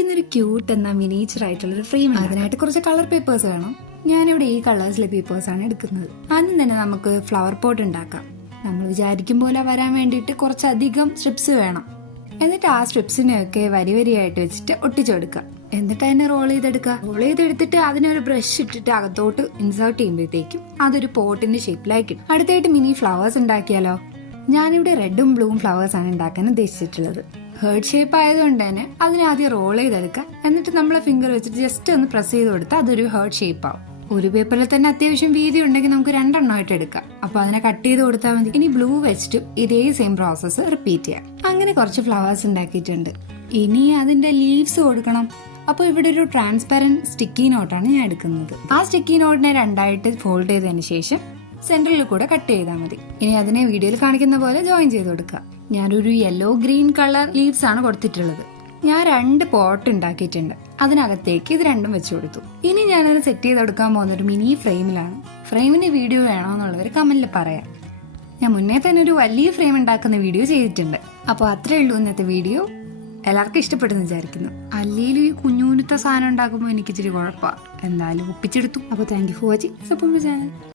എനിക്കിന്നൊരു cute എന്ന miniature ആയിട്ടുള്ളൊരു frame. അതിനായിട്ട് കുറച്ച് കളർ പേപ്പേഴ്സ് വേണം. ഞാനിവിടെ ഈ കളേഴ്സിലെ പേപ്പേഴ്സാണ് എടുക്കുന്നത്. ആദ്യം തന്നെ നമുക്ക് ഫ്ലവർ പോട്ട് ഉണ്ടാക്കാം. നമ്മൾ വിചാരിക്കും പോലെ വരാൻ വേണ്ടിയിട്ട് കുറച്ചധികം സ്ട്രിപ്സ് വേണം. എന്നിട്ട് ആ സ്ട്രിപ്സിനെയൊക്കെ വരി വരിയായിട്ട് വെച്ചിട്ട് ഒട്ടിച്ചു കൊടുക്കുക. എന്നിട്ട് അതിനെ റോൾ ചെയ്തെടുത്തിട്ട് അതിനൊരു ബ്രഷ് ഇട്ടിട്ട് അകത്തോട്ട് ഇൻസേർട്ട് ചെയ്യുമ്പോഴത്തേക്കും അതൊരു പോട്ടിന്റെ ഷേപ്പിലാക്കി. അടുത്തായിട്ട് മിനി ഫ്ലവേഴ്സ് ഉണ്ടാക്കിയാലോ? ഞാനിവിടെ റെഡും ബ്ലൂവും ഫ്ലവേഴ്സ് ആണ് ഉണ്ടാക്കാൻ ഉദ്ദേശിച്ചിട്ടുള്ളത്. ഹേർട്ട് ഷേപ്പ് ആയതുകൊണ്ട് തന്നെ അതിനെ ആദ്യം റോൾ ചെയ്തെടുക്കുക. എന്നിട്ട് നമ്മളെ ഫിംഗർ വെച്ചിട്ട് ജസ്റ്റ് ഒന്ന് പ്രസ് ചെയ്ത് കൊടുത്താൽ അതൊരു ഹേർട്ട് ഷേപ്പ് ആവും. ഒരു പേപ്പറിൽ തന്നെ അത്യാവശ്യം വീതി ഉണ്ടെങ്കിൽ നമുക്ക് 2 എണ്ണമായിട്ട് എടുക്കാം. അപ്പൊ അതിനെ കട്ട് ചെയ്ത് കൊടുത്താൽ മതി. ഇനി ബ്ലൂ വെച്ചിട്ട് ഇതേ സെയിം പ്രോസസ്സ് റിപ്പീറ്റ് ചെയ്യാം. അങ്ങനെ കുറച്ച് ഫ്ലവേഴ്സ് ഉണ്ടാക്കിയിട്ടുണ്ട്. ഇനി അതിന്റെ ലീവ്സ് കൊടുക്കണം. അപ്പോൾ ഇവിടെ ഒരു ട്രാൻസ്പെറന്റ് സ്റ്റിക്കി നോട്ടാണ് ഞാൻ എടുക്കുന്നത്. ആ സ്റ്റിക്കി നോട്ടിനെ 2ആയിട്ട് ഫോൾഡ് ചെയ്തതിന് ശേഷം സെന്ററിൽ കൂടെ കട്ട് ചെയ്താൽ മതി. ഇനി അതിനെ വീഡിയോയിൽ കാണിക്കുന്ന പോലെ ജോയിൻ ചെയ്ത് കൊടുക്കുക. ഞാനൊരു യെല്ലോ ഗ്രീൻ കളർ ലീവ്സ് ആണ് കൊടുത്തിട്ടുള്ളത്. ഞാൻ 2 പോട്ട് ഉണ്ടാക്കിയിട്ടുണ്ട്. അതിനകത്തേക്ക് ഇത് 2ഉം വെച്ച് കൊടുത്തു. ഇനി ഞാനത് സെറ്റ് ചെയ്ത് കൊടുക്കാൻ പോകുന്ന ഒരു മിനി ഫ്രെയിമിലാണ്. ഫ്രെയിമിന്റെ വീഡിയോ വേണമെന്നുള്ളവർ കമന്റിൽ പറയാം. ഞാൻ മുന്നേ തന്നെ ഒരു വലിയ ഫ്രെയിം ഉണ്ടാക്കുന്ന വീഡിയോ ചെയ്തിട്ടുണ്ട്. അപ്പോൾ അത്രേ ഉള്ളൂ ഇന്നത്തെ വീഡിയോ. എല്ലാവർക്കും ഇഷ്ടപ്പെട്ടെന്ന് വിചാരിക്കുന്നു. അല്ലെങ്കിലും ഈ കുഞ്ഞുകുഞ്ഞത്തെ സാധനം ഉണ്ടാക്കുമ്പോൾ എനിക്ക് ഇച്ചിരി കുഴപ്പമാണ്. എന്തായാലും ഒപ്പിച്ചെടുത്തു. അപ്പോൾ thank you for watching. Support my channel.